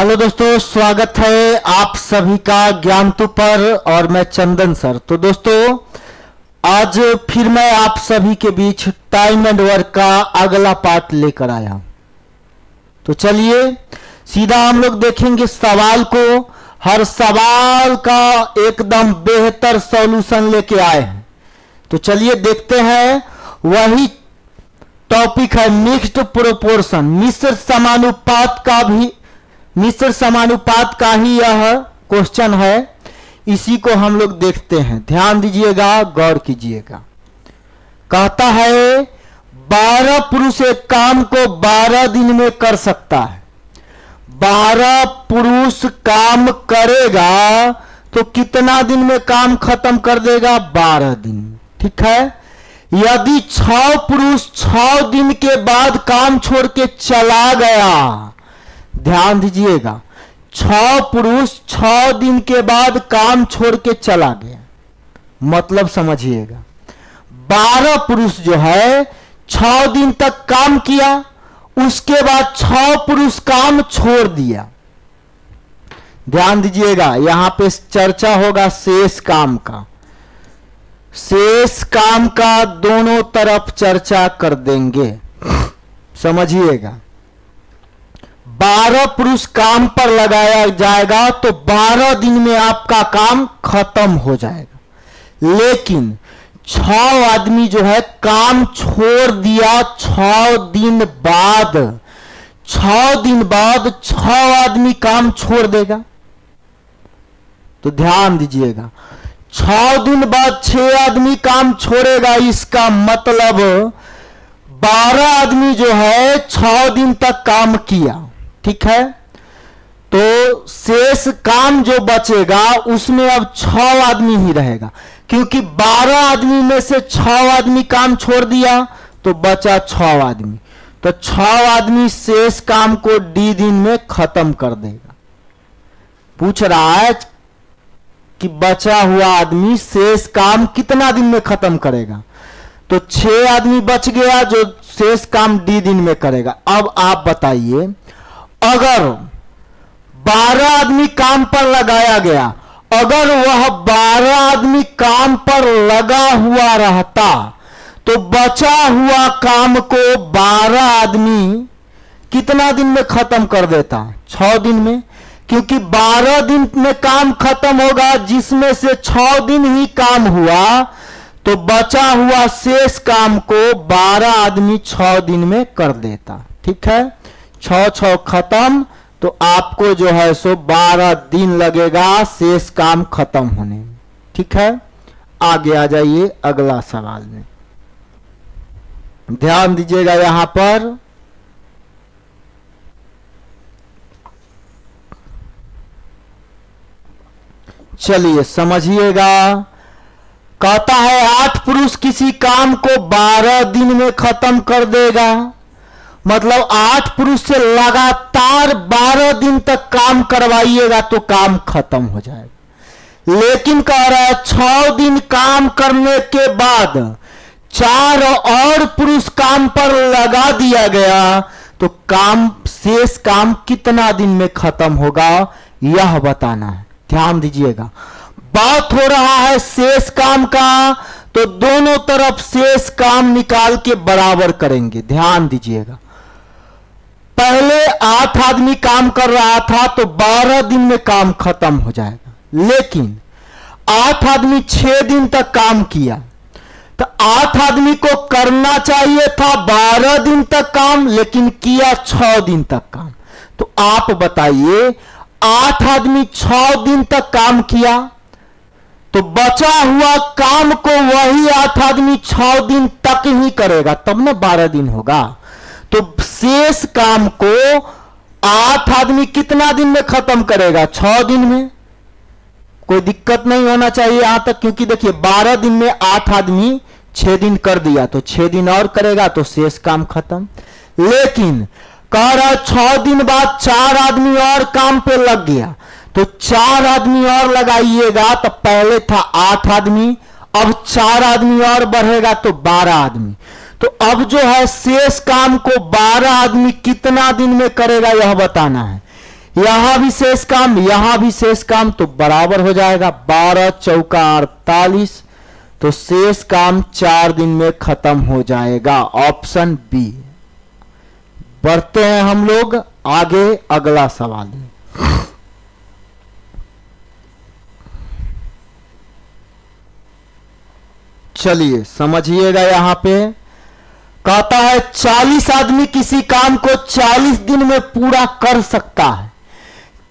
Hello दोस्तों, स्वागत है आप सभी का ज्ञानतु पर और मैं चंदन सर। तो दोस्तों, आज फिर मैं आप सभी के बीच टाइम एंड वर्क का अगला पार्ट लेकर आया हूं। तो चलिए सीधा हम लोग देखेंगे सवाल को। हर सवाल का एकदम बेहतर सॉल्यूशन लेके आए हैं। तो चलिए देखते हैं। वही टॉपिक है मिक्स्ड प्रोपोर्शन, मिश्र समानुपात का ही यह क्वेश्चन है। इसी को हम लोग देखते हैं, ध्यान दीजिएगा, गौर कीजिएगा। कहता है 12 पुरुष एक काम को 12 दिन में कर सकता है। 12 पुरुष काम करेगा तो कितना दिन में काम खत्म कर देगा? 12 दिन। ठीक है। यदि 6 पुरुष 6 दिन के बाद काम छोड़ के चला गया, ध्यान दीजिएगा, 6 पुरुष 6 दिन के बाद काम छोड़ के चला गया, मतलब समझिएगा 12 पुरुष जो है 6 दिन तक काम किया, उसके बाद 6 पुरुष काम छोड़ दिया। ध्यान दीजिएगा, यहां पे चर्चा होगा शेष काम का। शेष काम का दोनों तरफ चर्चा कर देंगे, समझिएगा। 12 पुरुष काम पर लगाया जाएगा तो 12 दिन में आपका काम खत्म हो जाएगा। लेकिन 6 आदमी जो है काम छोड़ दिया 6 दिन बाद, 6 दिन बाद 6 आदमी काम छोड़ देगा। तो ध्यान दीजिएगा, 6 दिन बाद 6 आदमी काम छोड़ेगा। इसका मतलब 12 आदमी जो है 6 दिन तक काम किया। ठीक है। तो शेष काम जो बचेगा उसमें अब 6 आदमी ही रहेगा, क्योंकि 12 आदमी में से 6 आदमी काम छोड़ दिया तो बचा 6 आदमी। तो 6 आदमी शेष काम को डी दिन में खत्म कर देगा। पूछ रहा है कि बचा हुआ आदमी शेष काम कितना दिन में खत्म करेगा। तो 6 आदमी बच गया जो शेष काम डी दिन में करेगा। अब आप बताइए, अगर 12 आदमी काम पर लगाया गया, अगर वह 12 आदमी काम पर लगा हुआ रहता तो बचा हुआ काम को 12 आदमी कितना दिन में खत्म कर देता? 6 दिन में, क्योंकि 12 दिन में काम खत्म होगा जिसमें से 6 दिन ही काम हुआ, तो बचा हुआ शेष काम को 12 आदमी 6 दिन में कर देता। ठीक है। 6 खत्म, तो आपको जो है सो 12 दिन लगेगा शेष काम खत्म होने में। ठीक है। आगे आ जाइए अगला सवाल में, ध्यान दीजिएगा। यहां पर चलिए समझिएगा। कहता है 8 पुरुष किसी काम को 12 दिन में खत्म कर देगा, मतलब 8 पुरुष से लगातार 12 दिन तक काम करवाइएगा तो काम खत्म हो जाएगा। लेकिन कह रहा है 6 दिन काम करने के बाद 4 और पुरुष काम पर लगा दिया गया तो काम शेष काम कितना दिन में खत्म होगा, यह बताना है। ध्यान दीजिएगा, बात हो रहा है शेष काम का, तो दोनों तरफ शेष काम निकाल के बराबर करेंगे। ध्यान दीजिएगा, पहले 8 आदमी काम कर रहा था तो 12 दिन में काम खत्म हो जाएगा। लेकिन 8 आदमी 6 दिन तक काम किया, तो 8 आदमी को करना चाहिए था 12 दिन तक काम, लेकिन किया 6 दिन तक काम। तो आप बताइए, 8 आदमी 6 दिन तक काम किया तो बचा हुआ काम को वही 8 आदमी 6 दिन तक ही करेगा, तब ना 12 दिन होगा। तो शेष काम को 8 आदमी कितना दिन में खत्म करेगा? 6 दिन में। कोई दिक्कत नहीं होना चाहिए यहां तक, क्योंकि देखिए 12 दिन में 8 आदमी 6 दिन कर दिया तो 6 दिन और करेगा तो शेष काम खत्म। लेकिन कह रहा 6 दिन बाद 4 आदमी और काम पे लग गया, तो 4 आदमी और लगाइएगा। तो पहले था 8 आदमी, अब 4 आदमी और बढ़ेगा तो 12 आदमी। तो अब जो है शेष काम को 12 आदमी कितना दिन में करेगा यह बताना है। यहां भी शेष काम, यहां भी शेष काम, तो बराबर हो जाएगा। 12 चौका 48, तो शेष काम 4 दिन में खत्म हो जाएगा। Option B. बढ़ते हैं हम लोग आगे अगला सवाल में। चलिए समझिएगा, यहां पे कहता है 40 आदमी किसी काम को 40 दिन में पूरा कर सकता है।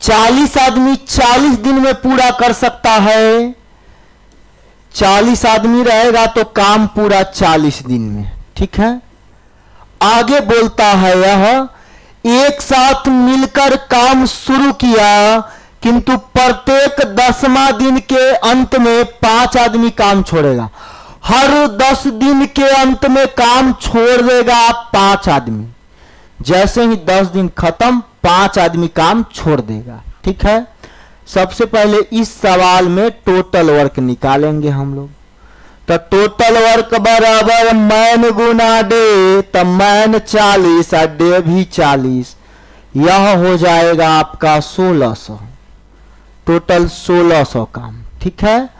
40 आदमी 40 दिन में पूरा कर सकता है। 40 आदमी रहेगा तो काम पूरा 40 दिन में, ठीक है। आगे बोलता है यह एक साथ मिलकर काम शुरू किया, किंतु प्रत्येक 10वां दिन के अंत में 5 आदमी काम छोड़ेगा। हर 10 दिन के अंत में काम छोड़ देगा 5 आदमी। जैसे ही 10 दिन खत्म 5 आदमी काम छोड़ देगा, ठीक है। सबसे पहले इस सवाल में टोटल वर्क निकालेंगे हम लोग। तो टोटल वर्क बराबर मैन गुना डे, तो मैन 40 और डे भी 40, यह हो जाएगा आपका 1600। टोटल 1600 काम, ठीक है।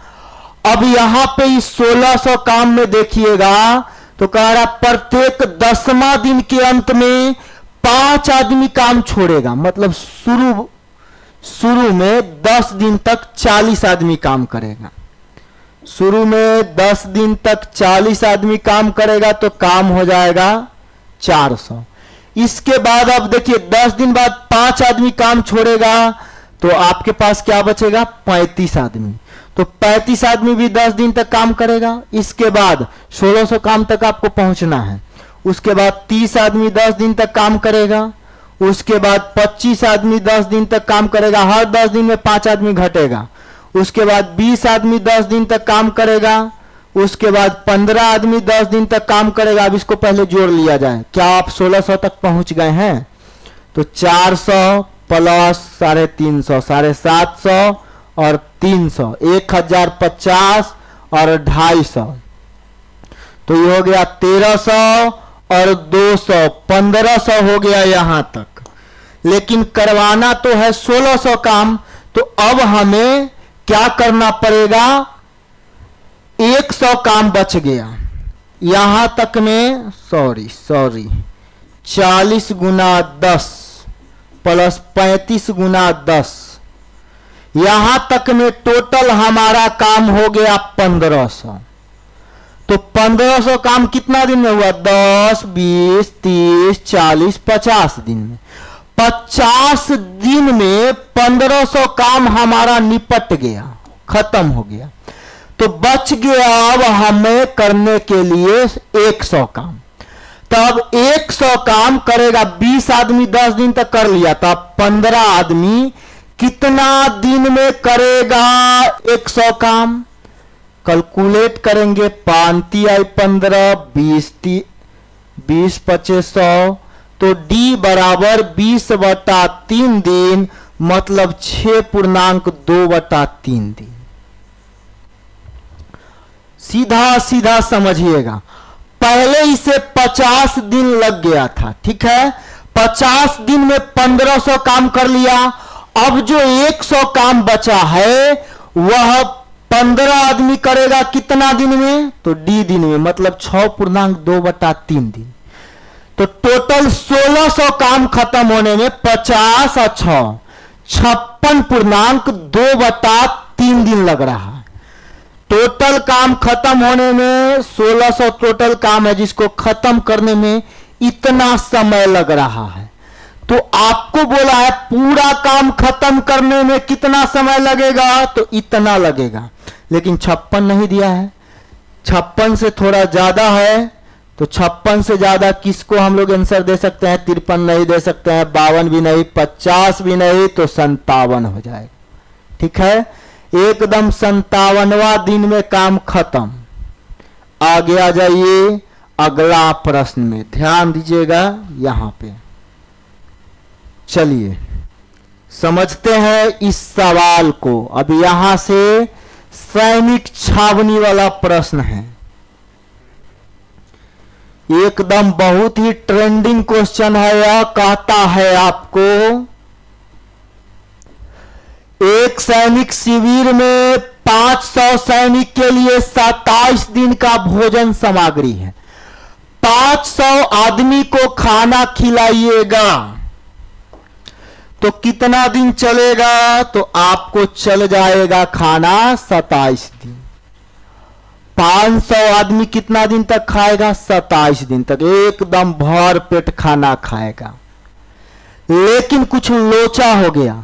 अब यहां पे इस 1600 काम में देखिएगा तो कह रहा प्रत्येक 10वां दिन के अंत में 5 आदमी काम छोड़ेगा। मतलब शुरू में 10 दिन तक 40 आदमी काम करेगा। शुरू में 10 दिन तक 40 आदमी काम करेगा तो काम हो जाएगा 400। इसके बाद अब देखिए 10 दिन बाद 5 आदमी काम छोड़ेगा तो आपके पास क्या बचेगा? 35 आदमी। तो 35 आदमी भी 10 दिन तक काम करेगा। इसके बाद 1600 काम तक आपको पहुंचना है। उसके बाद 30 आदमी 10 दिन तक काम करेगा। उसके बाद 25 आदमी 10 दिन तक काम करेगा। हर 10 दिन में 5 आदमी घटेगा। उसके बाद 20 आदमी 10 दिन तक काम करेगा। उसके बाद 15 आदमी 10 दिन तक काम करेगा। अब इसको पहले जोड़ लिया जाए। क्या आप 1600 तक पहुंच गए हैं? तो 400 प्लस 350, 750 और 300, 1050 और 250। तो ये हो गया 1300 और 200, 1500 हो गया यहां तक। लेकिन करवाना तो है 1600 काम। तो अब हमें क्या करना पड़ेगा? 100 काम बच गया यहां तक में। सॉरी 40 गुना 10 प्लस 35 गुना 10, यहां तक में टोटल हमारा काम हो गया 1500। तो 1500 काम कितना दिन में हुआ? 10, 20, 30, 40, 50 दिन में। 50 दिन में 1500 काम हमारा निपट गया, खत्म हो गया। तो बच गया अब हमें करने के लिए 100 काम। तब 100 काम करेगा 20 आदमी 10 दिन तक कर लिया। तब 15 आदमी कितना दिन में करेगा 100 काम? कैलकुलेट करेंगे। 5 आई 15, 20 25 100। तो डी बराबर 20/3 दिन, मतलब 6.2/3 दिन। सीधा सीधा समझिएगा। पहले इसे 50 दिन लग गया था, ठीक है। 50 दिन में 1500 काम कर लिया। अब जो 100 काम बचा है वह 15 आदमी करेगा कितना दिन में? तो डी दिन में, मतलब 6.2/3 दिन। तो टोटल 1600 काम खत्म होने में 50 और 6 56.2/3 दिन लग रहा है। टोटल काम खत्म होने में 1600 टोटल काम है, जिसको खत्म करने में इतना समय लग रहा है। तो आपको बोला है पूरा काम खत्म करने में कितना समय लगेगा? तो इतना लगेगा। लेकिन 56 नहीं दिया है। 56 से थोड़ा ज्यादा है। तो 56 से ज्यादा किसको हम लोग आंसर दे सकते हैं? 53 नहीं दे सकते हैं, 52 भी नहीं, 50 भी नहीं, तो 57 हो जाएगा, ठीक है। एकदम 57वां दिन में काम खत्म। आगे आ जाइए अगला प्रश्न में, ध्यान दीजिएगा यहां पे। चलिए समझते हैं इस सवाल को। अब यहां से सैनिक छावनी वाला प्रश्न है। एकदम बहुत ही ट्रेंडिंग क्वेश्चन है। यह कहता है आपको एक सैनिक शिविर में 500 सैनिक के लिए 27 दिन का भोजन सामग्री है। 500 आदमी को खाना खिलाइएगा तो कितना दिन चलेगा? तो आपको चल जाएगा खाना 27 दिन। 500 आदमी कितना दिन तक खाएगा? 27 दिन तक एकदम भर पेट खाना खाएगा। लेकिन कुछ लोचा हो गया,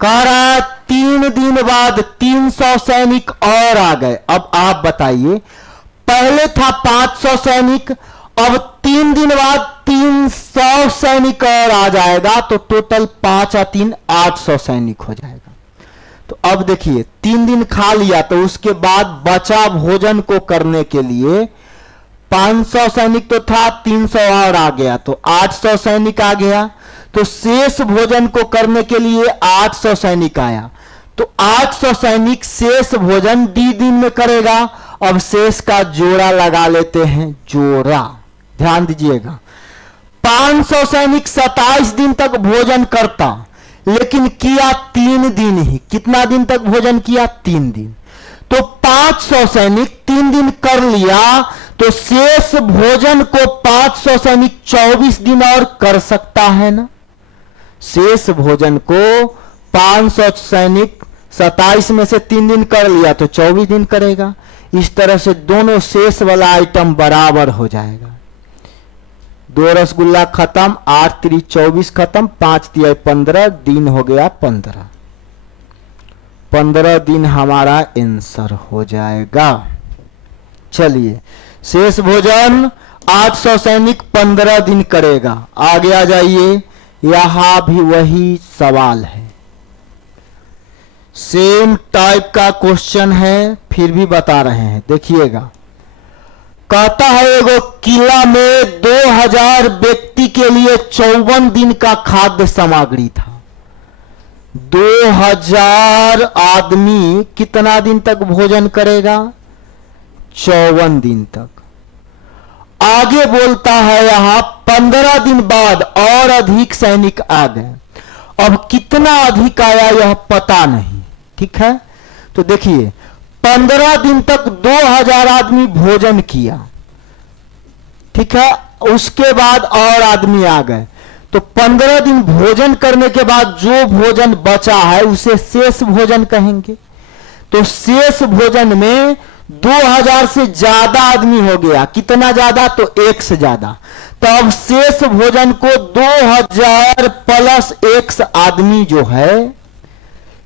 कह रहा है 3 दिन बाद 300 सैनिक और आ गए। अब आप बताइए, पहले था 500 सैनिक, अब 3 दिन बाद 300 सैनिक और आ जाएगा, तो टोटल 5 या 3 800 सैनिक हो जाएगा। तो अब देखिए 3 दिन खा लिया, तो उसके बाद बचा भोजन को करने के लिए 500 सैनिक तो था, 300 और आ गया, तो 800 सैनिक आ गया। तो शेष भोजन को करने के लिए 800 सैनिक आया, तो 800 सैनिक शेष भोजन डी दिन में करेगा। अब शेष का जोड़ा लगा लेते हैं, जोड़ा ध्यान दीजिएगा। 500 सैनिक 27 दिन तक भोजन करता, लेकिन किया 3 दिन ही। कितना दिन तक भोजन किया? 3 दिन। तो 500 सैनिक 3 दिन कर लिया, तो शेष भोजन को 500 सैनिक 24 दिन और कर सकता है ना। शेष भोजन को 500 सैनिक 27 में से 3 दिन कर लिया तो 24 दिन करेगा। इस तरह से दोनों शेष वाला आइटम बराबर हो जाएगा। 2 रसगुल्ला खत्म, 8 3 24 खत्म, 5 3 15 दिन हो गया 15। 15 दिन हमारा आंसर हो जाएगा। चलिए, शेष भोजन 800 सैनिक 15 दिन करेगा। आगे आ जाइए, यहां भी वही सवाल है, सेम टाइप का क्वेश्चन है, फिर भी बता रहे हैं, देखिएगा। कहता है एगो किला में 2000 व्यक्ति के लिए 54 दिन का खाद्य सामग्री था। 2000 आदमी कितना दिन तक भोजन करेगा? 54 दिन तक। आगे बोलता है यहां 15 दिन बाद और अधिक सैनिक आ गए। अब कितना अधिक आया यह पता नहीं, ठीक है। तो देखिए 15 दिन तक 2000 आदमी भोजन किया, ठीक है। उसके बाद और आदमी आ गए, तो 15 दिन भोजन करने के बाद जो भोजन बचा है उसे शेष भोजन कहेंगे। तो शेष भोजन में 2000 से ज्यादा आदमी हो गया। कितना ज्यादा? तो 1 से ज्यादा। तो अब शेष भोजन को 2000 प्लस 1 आदमी जो है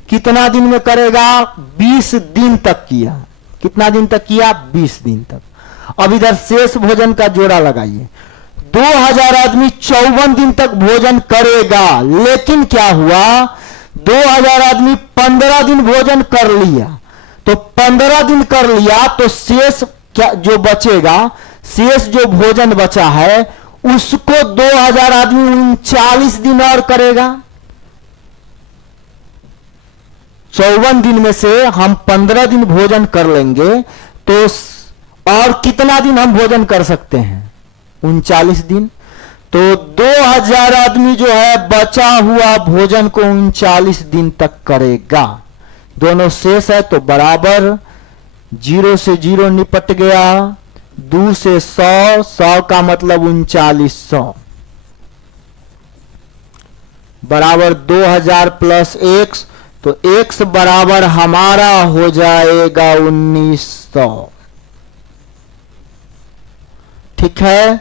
कितना दिन में करेगा? 20 दिन तक किया। कितना दिन तक किया? 20 दिन तक। अब इधर शेष भोजन का जोड़ा लगाइए। 2000 आदमी 54 दिन तक भोजन करेगा, लेकिन क्या हुआ? 2000 आदमी 15 दिन भोजन कर लिया। तो 15 दिन कर लिया तो शेष क्या जो बचेगा, शेष जो भोजन बचा है उसको 2000 आदमी 39 दिन और करेगा। 54 दिन में से हम 15 दिन भोजन कर लेंगे, तो और कितना दिन हम भोजन कर सकते हैं? 39 दिन। तो 2000 आदमी जो है बचा हुआ भोजन को 39 दिन तक करेगा। दोनों शेष है तो बराबर, 0 से 0 निपट गया, 2 से 100, 100 का मतलब 3900 बराबर 2000 प्लस 1, तो x बराबर हमारा हो जाएगा 1900, ठीक है।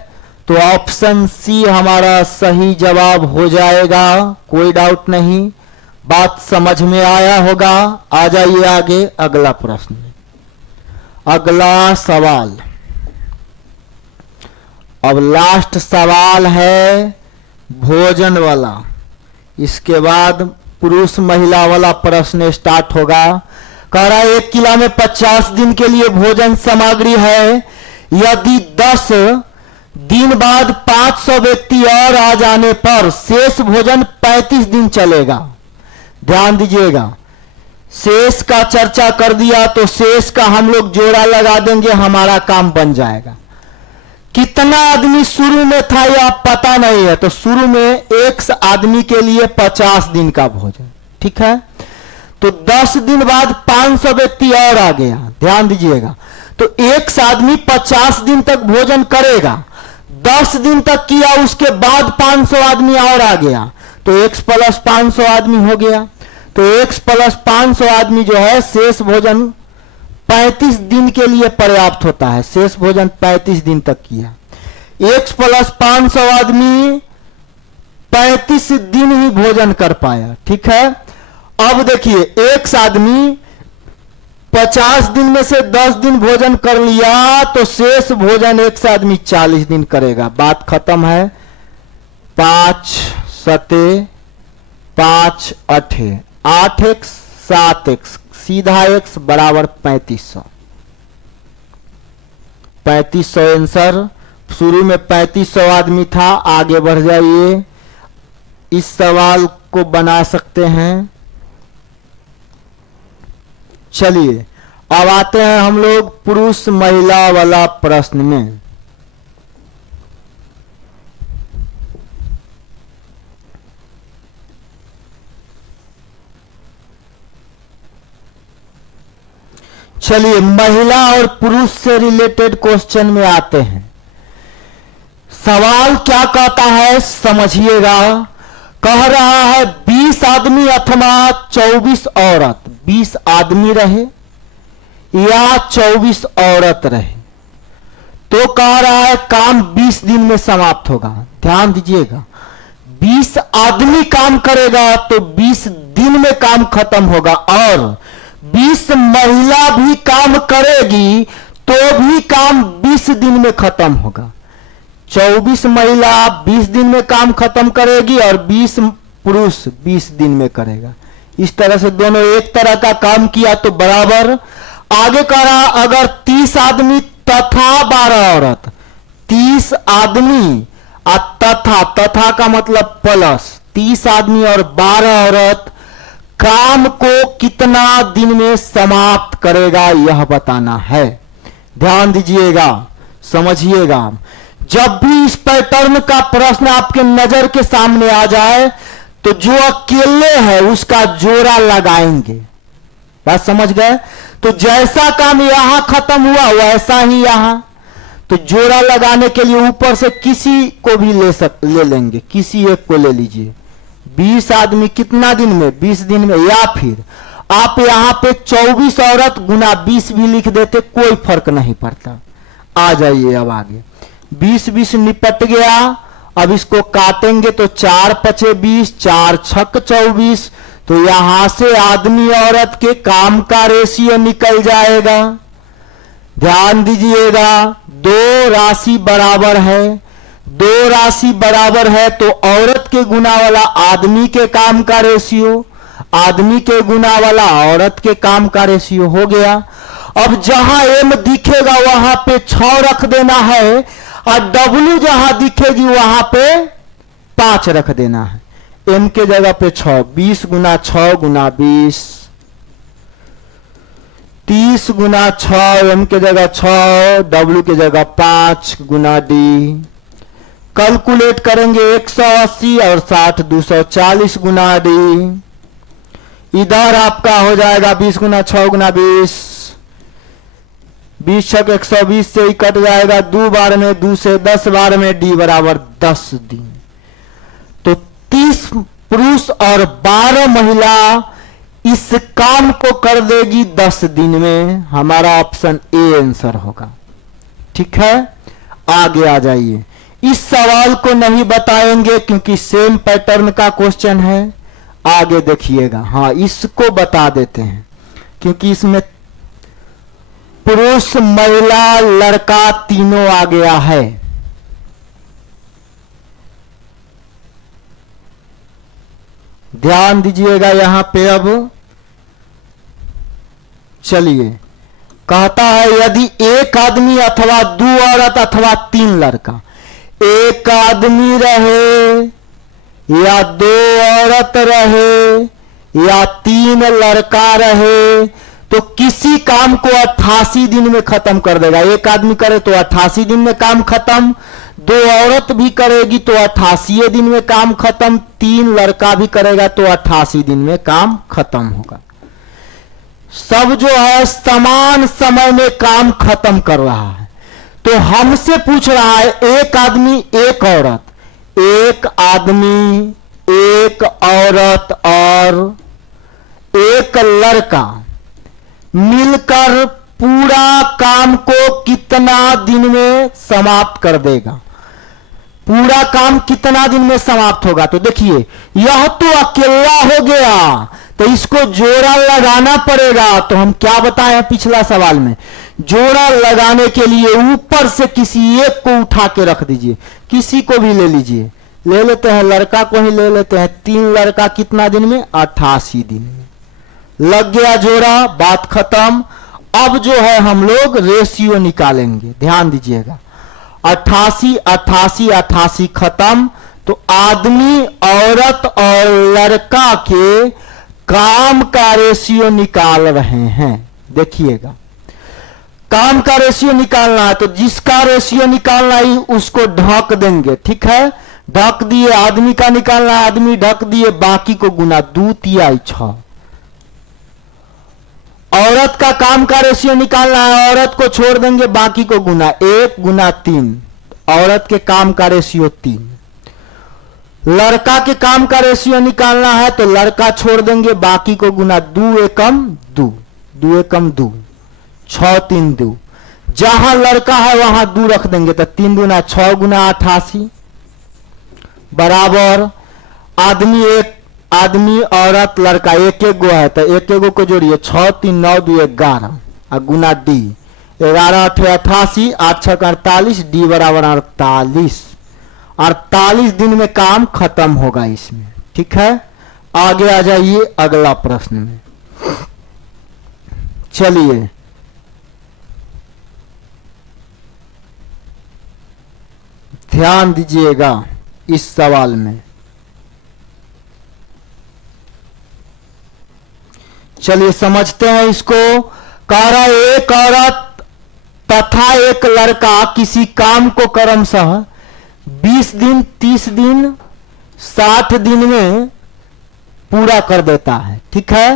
तो ऑप्शन सी हमारा सही जवाब हो जाएगा, कोई डाउट नहीं। बात समझ में आया होगा। आ जाइए आगे, अगला प्रश्न, अगला सवाल। अब लास्ट सवाल है भोजन वाला, इसके बाद पुरुष महिला वाला प्रश्न स्टार्ट होगा। कह रहा है एक किला में 50 दिन के लिए भोजन सामग्री है। यदि 10 दिन बाद 500 व्यक्ति और आ जाने पर शेष भोजन 35 दिन चलेगा। ध्यान दीजिएगा, शेष का चर्चा कर दिया तो शेष का हम लोग जोड़ा लगा देंगे, हमारा काम बन जाएगा। कितना आदमी शुरू में था यह पता नहीं है, तो शुरू में 1 आदमी के लिए 50 दिन का भोजन, ठीक है। तो 10 दिन बाद 500 व्यक्ति और आ गया, ध्यान दीजिएगा। तो एक आदमी 50 दिन तक भोजन करेगा, 10 दिन तक किया, उसके बाद 500 आदमी और आ गया, तो x + 500 आदमी हो गया। तो x + 500 आदमी जो है शेष भोजन 35 दिन के लिए पर्याप्त होता है, शेष भोजन 35 दिन तक किया। x + 500 आदमी 35 दिन ही भोजन कर पाया, ठीक है। अब देखिए एक आदमी 50 दिन में से 10 दिन भोजन कर लिया, तो शेष भोजन एक आदमी 40 दिन करेगा, बात खत्म है। 5 7 5 8 8x 7x सीधा x बराबर 3500। 3500 आंसर। शुरू में 3500 आदमी था, आगे बढ़ जाइए, इस सवाल को बना सकते हैं। चलिए अब आते हैं हम लोग पुरुष महिला वाला प्रश्न में। चलिए महिला और पुरुष से रिलेटेड क्वेश्चन में आते हैं। सवाल क्या कहता है समझिएगा। कह रहा है 20 आदमी अथवा 24 औरत, 20 आदमी रहे या 24 औरत रहे, तो कह रहा है काम 20 दिन में समाप्त होगा। ध्यान दीजिएगा, 20 आदमी काम करेगा तो 20 दिन में काम खत्म होगा, और 20 महिला भी काम करेगी तो भी काम 20 दिन में खत्म होगा। 24 महिला 20 दिन में काम खत्म करेगी और 20 पुरुष 20 दिन में करेगा। इस तरह से दोनों एक तरह का काम किया तो बराबर। आगे कह रहा अगर 30 आदमी तथा 12 औरत, 30 आदमी तथा का मतलब प्लस 30 आदमी और 12 औरत काम को कितना दिन में समाप्त करेगा यह बताना है। ध्यान दीजिएगा, समझिएगा। जब भी इस पैटर्न का प्रश्न आपके नजर के सामने आ जाए तो जो अकेले है उसका जोड़ा लगाएंगे। बात समझ गए? तो जैसा काम यहां खत्म हुआ वैसा ही यहां, तो जोड़ा लगाने के लिए ऊपर से किसी को भी ले लेंगे, किसी एक को ले लीजिए। 20 आदमी कितना दिन में? 20 दिन में। या फिर आप यहां पे 24 औरत गुना 20 भी लिख देते, कोई फर्क नहीं पड़ता। आ जाइए अब आगे। 20 निपट गया। अब इसको काटेंगे तो 4 × 5 = 20, 4 × 6 = 24, तो यहां से आदमी औरत के काम का रेशियो निकल जाएगा। ध्यान दीजिएगा, 2 राशि बराबर है, 2 राशि बराबर है तो औरत के गुना वाला आदमी के काम का रेशियो, आदमी के गुना वाला औरत के काम का रेशियो हो गया। अब जहां m दिखेगा वहां पे 6 रख देना है, और W जहां दिखेगी वहां पे 5 रख देना है। m के जगह पे 6, 20 × 6 × 20, 30 × 6, m के जगह 6, W के जगह 5 × d। कैलकुलेट करेंगे 180 और 60 240 × d। इधर आपका हो जाएगा 20 × 6 × 20, 20 × 6 = 120 से ही कट जाएगा। 2 बार में 2 से 10 बार में d बराबर 10 दिन। तो 30 पुरुष और 12 महिला इस काम को कर देगी 10 दिन में। हमारा ऑप्शन ए आंसर होगा। ठीक है, आगे आ जाइए। इस सवाल को नहीं बताएंगे क्योंकि सेम पैटर्न का क्वेश्चन है। आगे देखिएगा, हाँ इसको बता देते हैं क्योंकि इसमें पुरुष महिला लड़का तीनों आ गया है। ध्यान दीजिएगा यहां पे। अब चलिए, कहता है यदि एक आदमी अथवा 2 औरत अथवा 3 लड़का, एक आदमी रहे या 2 औरत रहे या 3 लड़का रहे तो किसी काम को 88 दिन में खत्म कर देगा। एक आदमी करे तो 88 दिन में काम खत्म, 2 औरत भी करेगी तो 88 दिन में काम खत्म, 3 लड़का भी करेगा तो 88 दिन में काम खत्म होगा। सब जो है समान समय में काम खत्म कर रहा है। तो हमसे पूछ रहा है एक आदमी एक औरत, एक आदमी एक औरत और एक लड़का मिलकर पूरा काम को कितना दिन में समाप्त कर देगा? पूरा काम कितना दिन में समाप्त होगा? तो देखिए यह तो अकेला हो गया, तो इसको जोड़ा लगाना पड़ेगा। तो हम क्या बताए पिछला सवाल में, जोड़ा लगाने के लिए ऊपर से किसी एक को उठा के रख दीजिए, किसी को भी ले लीजिए। ले लेते हैं लड़का को ही ले लेते हैं। 3 लड़का कितना दिन में? 88 दिन में। लग गया जोड़ा, बात खत्म। अब जो है हम लोग रेशियो निकालेंगे, ध्यान दीजिएगा। 88 88 88 खत्म। तो आदमी औरत और लड़का के काम का रेशियो निकाल रहे हैं। देखिएगा काम का रेशियो निकालना है, तो जिसका रेशियो निकालना है उसको ढक देंगे, ठीक है। ढक दिए, आदमी का निकालना है, आदमी ढक दिए, बाकी को गुना 2 तिहाई 6। औरत का काम का रेशियो निकालना है, औरत को छोड़ देंगे, बाकी को गुना 1 गुना 3। औरत के काम का रेशियो 3। लड़का के काम का रेशियो निकालना है, तो लड़का छोड़ देंगे, बाकी को गुना 2 एकम 2, 2 एकम 2, 6 3 2। जहां लड़का है वहां 2 रख देंगे, तो 3 गुना 6 गुना 88 बराबर आदमी एक, आदमी औरत लड़का एक एक गो है, तो एक एक गो को जोड़िए, 6 3 9 2 11 और गुना डी, 11 8 88, 8 6 48, डी बराबर 48। 48 दिन में काम खत्म होगा इसमें, ठीक है। आगे आ जाइए अगला प्रश्न में। चलिए ध्यान दीजिएगा इस सवाल में। चलिए समझते हैं इसको। कह रहा है एक औरत तथा एक लड़का किसी काम को क्रमशः 20 दिन 30 दिन 60 दिन में पूरा कर देता है, ठीक है।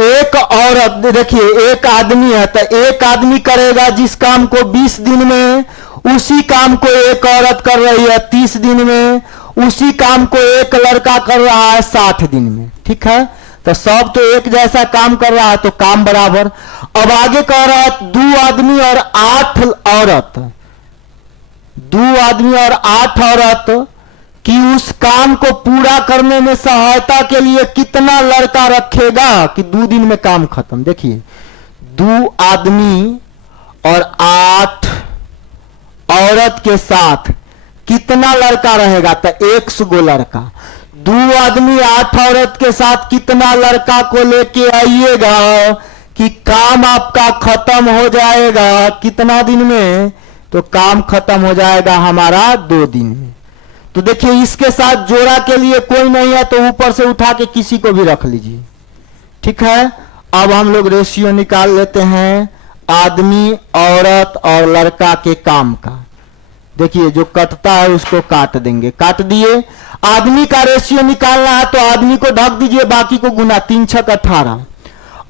एक औरत, देखिए एक आदमी है, तो एक आदमी करेगा जिस काम को 20 दिन में, उसी काम को एक औरत कर रही है 30 दिन में, उसी काम को एक लड़का कर रहा है 60 दिन में, ठीक है। तो सब तो एक जैसा काम कर रहा है, तो काम बराबर। अब आगे कह रहा है 2 आदमी और 8 औरत, 2 आदमी और 8 औरत कि उस काम को पूरा करने में सहायता के लिए कितना लड़का रखेगा कि 2 दिन में काम खत्म। देखिए 2 आदमी और 8 औरत के साथ कितना लड़का रहेगा, तो 100 गो लड़का। 2 आदमी 8 औरत के साथ कितना लड़का को लेके आइएगा कि काम आपका खत्म हो जाएगा कितना दिन में, तो काम खत्म हो जाएगा हमारा 2 दिन में। तो देखिए इसके साथ जोड़ा के लिए कोई नहीं है, तो ऊपर से उठा के किसी को भी रख लीजिए, ठीक है। अब हम लोग रेशियो निकाल लेते हैं आदमी औरत और लड़का के काम का। देखिए जो कटता है उसको काट देंगे, काट दिए। आदमी का रेशियो निकालना है, तो आदमी को ढक दीजिए, बाकी को गुना 3 6 18।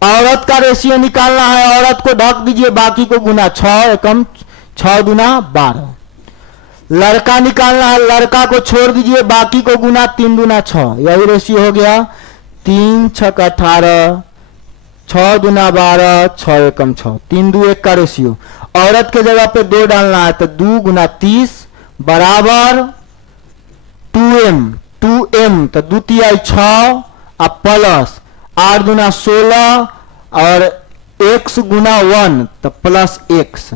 औरत का रेशियो निकालना है, औरत को ढक दीजिए, बाकी को गुना 6 एकम 6 गुना 12। लड़का निकालना है, लड़का को छोड़ दीजिए, बाकी को गुना 3 गुना 6, यही रेशियो हो गया। 3 6 18, 6 गुना 12, 6 एकम 6, 3 2 1 का रेशियो। औरत के जगह पे 2 डालना है, तो 2 गुना 30 बराबर 2m, 2m, तो 2 तिहाई 6 और प्लस 8 गुना 16 और x गुना 1, तो प्लस x,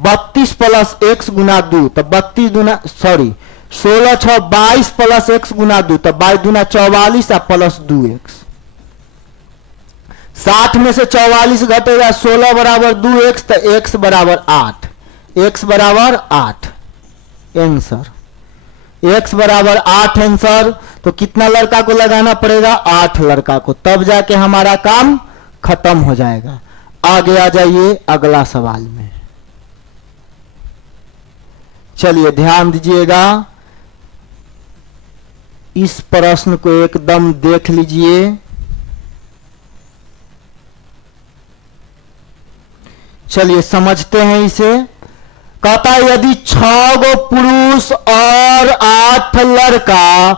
32 प्लस x गुना 2, तो 32 गुना 16 6 22 प्लस x गुना 2, तो 22 गुना 44 और प्लस 2x। 60 में से 44 घटेगा, 16 बराबर 2x, तो x बराबर 8, x बराबर 8 आंसर, x बराबर 8 आंसर। तो कितना लड़का को लगाना पड़ेगा? 8 लड़का को, तब जाके हमारा काम खत्म हो जाएगा। आगे आ जाइए अगला सवाल में। चलिए ध्यान दीजिएगा, इस प्रश्न को एकदम देख लीजिए। चलिए समझते हैं इसे। कहता है यदि 6 गो पुरुष और 8 लड़का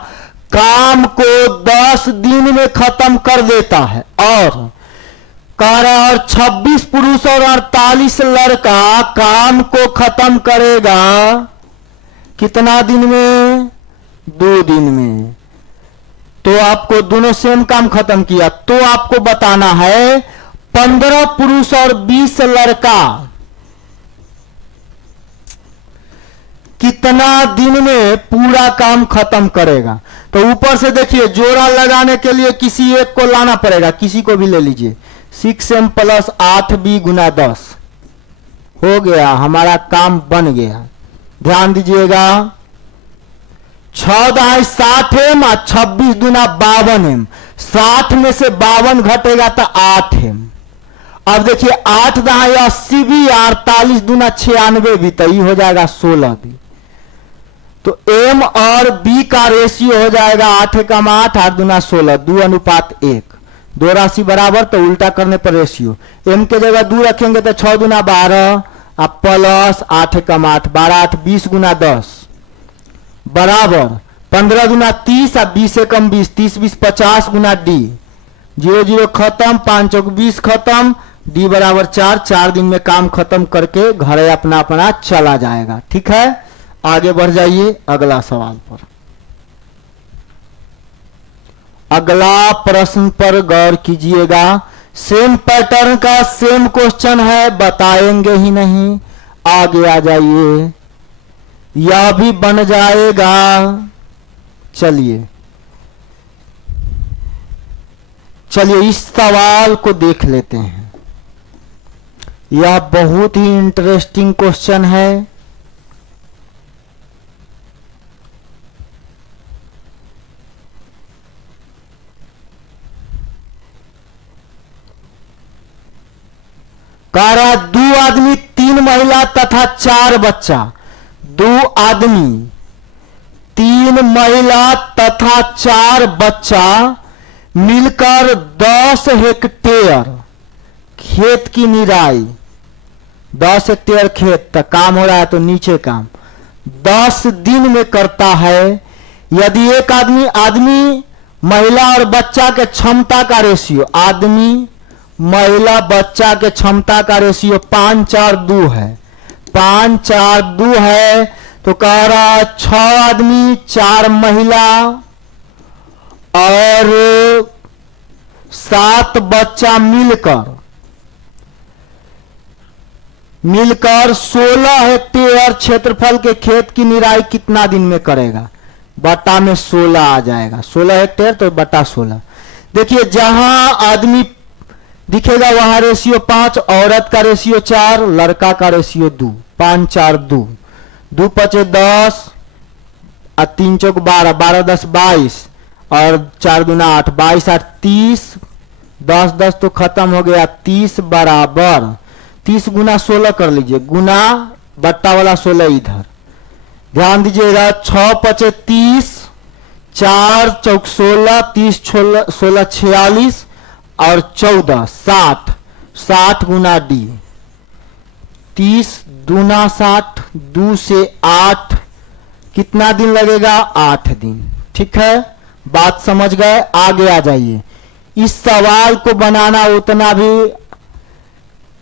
काम को 10 दिन में खत्म कर देता है, और कह रहा है 26 पुरुष और 48 लड़का काम को खत्म करेगा कितना दिन में? 2 दिन में। तो आपको दोनों सेम काम खत्म किया, तो आपको बताना है 15 पुरुष और 20 लड़का कितना दिन में पूरा काम खत्म करेगा। तो ऊपर से देखिए जोड़ा लगाने के लिए किसी एक को लाना पड़ेगा, किसी को भी ले लीजिए। 6m + 8b × 10 हो गया, हमारा काम बन गया। ध्यान दीजिएगा, 6 × 60m और 26 × 52m। 60 में से 52 घटेगा तो 8m। अब देखिए 8 × 80 भी, 48 × 96 भी, तो ये हो जाएगा 16 भी। तो m और b का रेशियो हो जाएगा 8 × 8, 8 × 16, 2:1। 2 राशि बराबर, तो उल्टा करने पर रेशियो m के जगह 2 रखेंगे तो 6 × 12 अब प्लस 8 × 8, 12 8 20 × 10 बराबर 15 × 30 और 20 × 20, 30 20 50 × d। 0 0 खत्म, 5 चौक 20 खत्म, d बराबर 4। 4 दिन में काम खत्म करके घरे अपना अपना चला जाएगा। ठीक है, आगे बढ़ जाइए अगला सवाल पर। अगला प्रश्न पर गौर कीजिएगा। सेम पैटर्न का सेम क्वेश्चन है, बताएंगे ही नहीं। आगे आ जाइए, यह भी बन जाएगा। चलिए इस सवाल को देख लेते हैं। यह बहुत ही इंटरेस्टिंग क्वेश्चन है। कह रहा 2 आदमी 3 महिला तथा 4 बच्चा। 2 आदमी 3 महिला तथा 4 बच्चा मिलकर 10 हेक्टेयर खेत की निराई, 10 हेक्टेयर खेत तक काम हो रहा है, तो नीचे काम 10 दिन में करता है। यदि एक आदमी महिला और बच्चा के क्षमता का रेशियो, आदमी महिला बच्चा के क्षमता का रेशियो 5 4 2 है, 5 4 2 है, तो कह रहा 6 आदमी 4 महिला और 7 बच्चा मिलकर 16 हेक्टेयर क्षेत्रफल के खेत की निराई कितना दिन में करेगा? बटा में 16 आ जाएगा। 16 हेक्टेयर तो बटा 16। देखिए जहां आदमी दिखेगा वहां रेशियो 5, औरत का रेशियो 4, लड़का का रेशियो 2। 5 4 2, 2 5 10 और 3 चौक 12, 12 10 22 और 4 दूना 8, 22 8 30, 10 10 तो खत्म हो गया, 30 बराबर 30 × 16 कर लीजिए, गुना बट्टा वाला 16 इधर। ध्यान दीजिएगा, 6 5 30, 4 चौक 16, 30 16 46 और 14 60, 60 × d, 30 दूना 60, 2 से 8, कितना दिन लगेगा? 8 दिन। ठीक है, बात समझ गए? आगे आ जाइए। इस सवाल को बनाना उतना भी,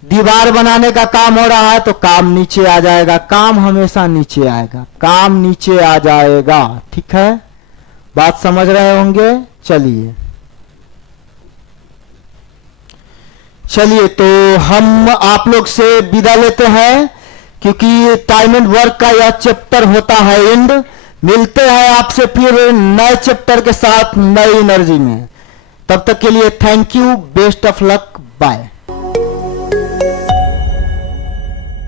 दीवार बनाने का काम हो रहा है तो काम नीचे आ जाएगा, काम हमेशा नीचे आएगा, काम नीचे आ जाएगा। ठीक है, बात समझ रहे होंगे। चलिए तो हम आप लोग से विदा लेते हैं, क्योंकि टाइम एंड वर्क का यह चैप्टर होता है एंड। मिलते हैं आपसे फिर नए चैप्टर के साथ नई एनर्जी में। तब तक के लिए thank you, best of luck, bye.